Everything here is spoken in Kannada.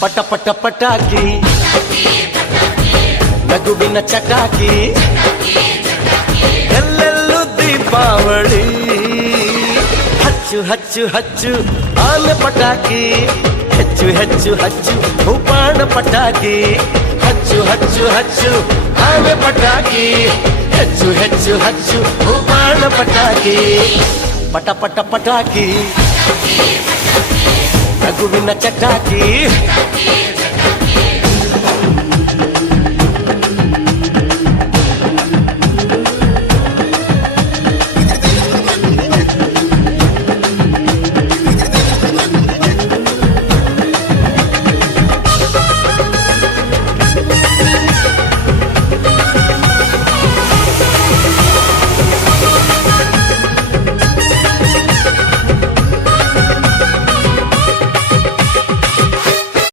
ಪಟ ಪಟ ಪಟಾಕಿ ನಗುವಿನ ಚಟಾಕಿ ಎಲ್ಲೆಲ್ಲೂ ದೀಪಾವಳಿ ಹಚ್ಚು ಹಚ್ಚು ಹಚ್ಚು ಆನೆ ಪಟಾಕಿ ಹೆಚ್ಚು ಹೆಚ್ಚು ಹಚ್ಚು ಉಪಾಣ ಪಟಾಕಿ ಹಚ್ಚು ಹಚ್ಚು ಹಚ್ಚು ಆನೆ ಪಟಾಕಿ ಹೆಚ್ಚು ಹೆಚ್ಚು ಹಚ್ಚು ಉಪಾಣ ಪಟಾಕಿ ಪಟ ಪಟ ಪಟಾಕಿ ನಗುವಿನ ಚಟಾಕಿ